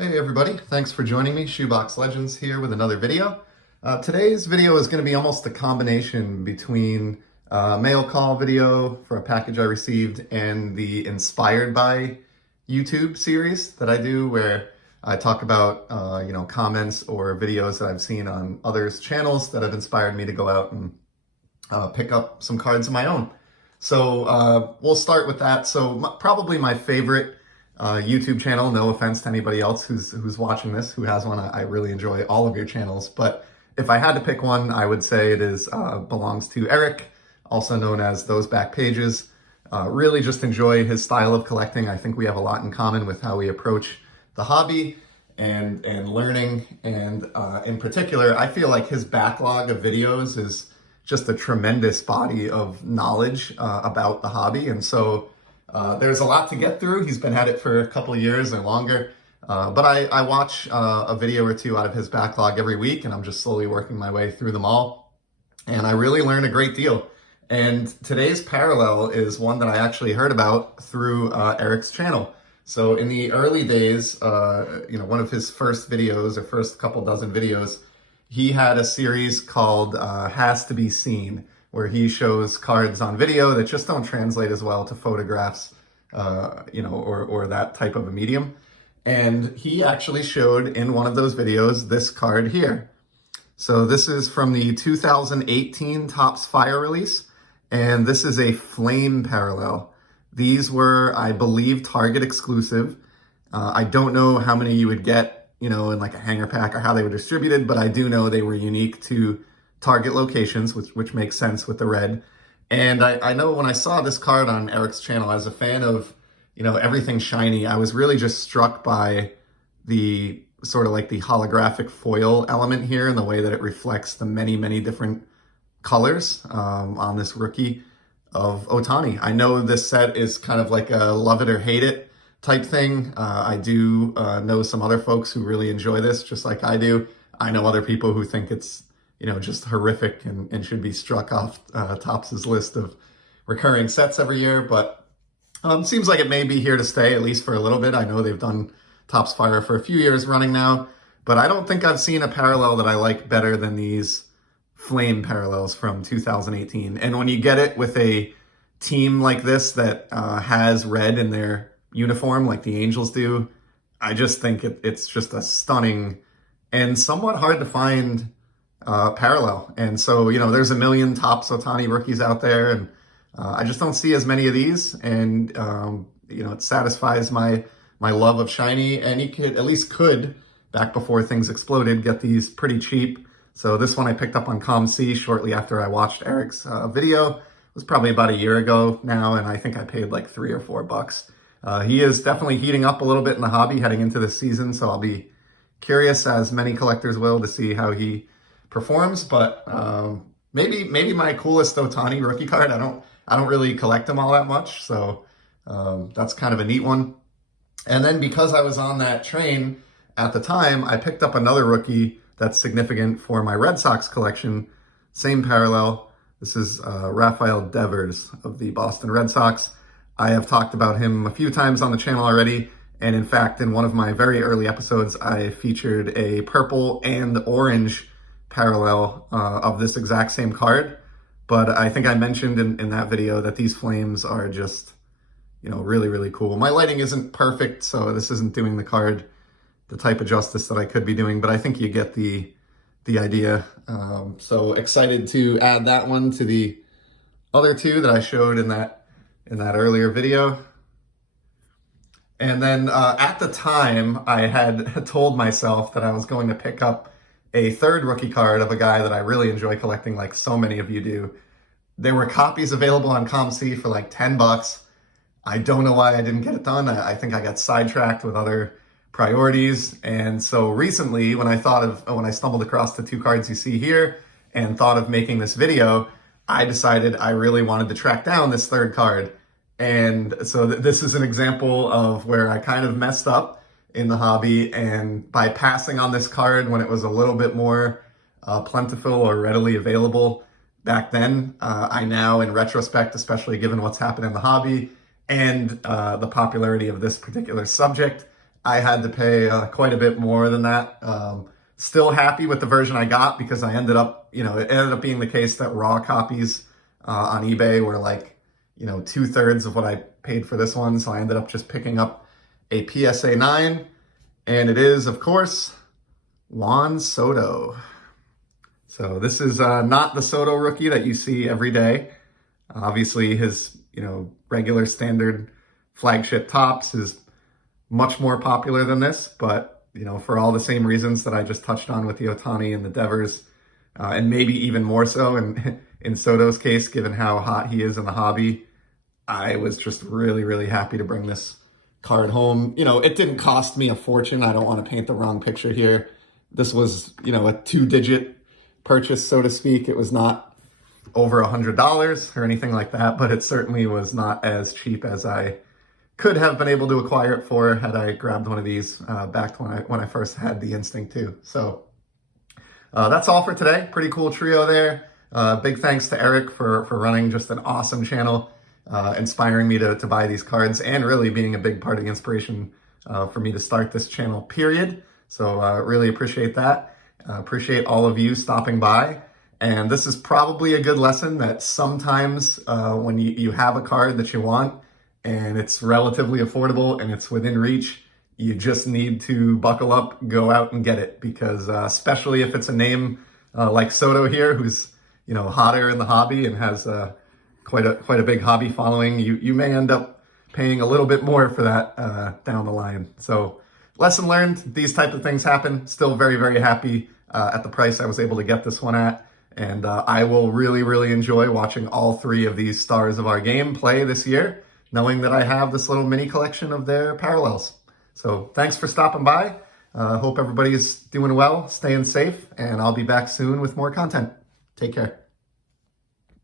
Hey everybody, thanks for joining me. Shoebox Legends here with another video. Today's video is going to be almost a combination between a mail call video for a package I received and the Inspired by YouTube series that I do, where I talk about comments or videos that I've seen on others' channels that have inspired me to go out and pick up some cards of my own. So we'll start with that. So probably my favorite YouTube channel, no offense to anybody else who's watching this, who has one. I really enjoy all of your channels, but if I had to pick one, I would say it is belongs to Eric, also known as ThoseBackPages. Really just enjoy his style of collecting. I think we have a lot in common with how we approach the hobby and learning, and in particular, I feel like his backlog of videos is just a tremendous body of knowledge about the hobby, and so there's a lot to get through. He's been at it for a couple of years or longer, but I watch a video or two out of his backlog every week, and I'm just slowly working my way through them all, and I really learn a great deal. And today's parallel is one that I actually heard about through Eric's channel. So in the early days, one of his first videos, or first couple dozen videos, he had a series called Has to Be Seen, where he shows cards on video that just don't translate as well to photographs, or that type of a medium. And he actually showed in one of those videos this card here. So this is from the 2018 Topps Fire release, and this is a flame parallel. These were, I believe, Target exclusive. I don't know how many you would get, in like a hanger pack, or how they were distributed, but I do know they were unique to Target locations, which makes sense with the red. And I know when I saw this card on Eric's channel, as a fan of, everything shiny, I was really just struck by the sort of like the holographic foil element here, and the way that it reflects the many, many different colors on this rookie of Ohtani. I know this set is kind of like a love it or hate it type thing. I do know some other folks who really enjoy this, just like I do. I know other people who think it's just horrific and should be struck off Topps' list of recurring sets every year, but seems like it may be here to stay, at least for a little bit. I know they've done Topps Fire for a few years running now, but I don't think I've seen a parallel that I like better than these flame parallels from 2018. And when you get it with a team like this that has red in their uniform, like the Angels do, I just think it's just a stunning and somewhat hard to find parallel. And so, there's a million Topps Ohtani rookies out there, and I just don't see as many of these. And, it satisfies my love of shiny, and you could, back before things exploded, get these pretty cheap. So this one I picked up on ComC shortly after I watched Eric's video. It was probably about a year ago now, and I think I paid like $3 or $4. He is definitely heating up a little bit in the hobby heading into this season, so I'll be curious, as many collectors will, to see how he performs. But maybe my coolest Ohtani rookie card. I don't really collect them all that much, so that's kind of a neat one. And then because I was on that train at the time, I picked up another rookie that's significant for my Red Sox collection. Same parallel. This is Rafael Devers of the Boston Red Sox. I have talked about him a few times on the channel already, and in fact, in one of my very early episodes, I featured a purple and orange parallel of this exact same card. But I think I mentioned in that video that these flames are just, really, really cool. My lighting isn't perfect, so this isn't doing the card the type of justice that I could be doing, but I think you get the idea. So excited to add that one to the other two that I showed in that earlier video. And then at the time, I had told myself that I was going to pick up a third rookie card of a guy that I really enjoy collecting, like so many of you do. There were copies available on ComC for like $10. I don't know why I didn't get it done. I think I got sidetracked with other priorities. And so recently, when I stumbled across the two cards you see here and thought of making this video, I decided I really wanted to track down this third card. And so this is an example of where I kind of messed up in the hobby, and by passing on this card when it was a little bit more plentiful or readily available back then, I now, in retrospect, especially given what's happened in the hobby and the popularity of this particular subject, I had to pay quite a bit more than that. Still happy with the version I got because I ended up, it ended up being the case that raw copies on eBay were like, 2/3 of what I paid for this one. So I ended up just picking up a PSA 9, and it is, of course, Juan Soto. So this is not the Soto rookie that you see every day. Obviously, his, regular standard flagship Topps is much more popular than this, but for all the same reasons that I just touched on with the Ohtani and the Devers, and maybe even more so in Soto's case, given how hot he is in the hobby, I was just really, really happy to bring this card home. It didn't cost me a fortune. I don't want to paint the wrong picture here. This was, a 2-digit purchase, so to speak. It was not over $100 or anything like that, but it certainly was not as cheap as I could have been able to acquire it for had I grabbed one of these back when I first had the instinct to. So that's all for today. Pretty cool trio there. Big thanks to Eric for running just an awesome channel, inspiring me to buy these cards, and really being a big part of the inspiration for me to start this channel, period. So really appreciate that. Appreciate all of you stopping by. And this is probably a good lesson that sometimes when you have a card that you want, and it's relatively affordable and it's within reach, you just need to buckle up, go out and get it, because especially if it's a name like Soto here, who's hotter in the hobby and has quite a big hobby following, you may end up paying a little bit more for that down the line. So lesson learned, these type of things happen. Still very, very happy at the price I was able to get this one at. And I will really, really enjoy watching all three of these stars of our game play this year, knowing that I have this little mini collection of their parallels. So thanks for stopping by. Hope everybody's doing well, staying safe, and I'll be back soon with more content. Take care.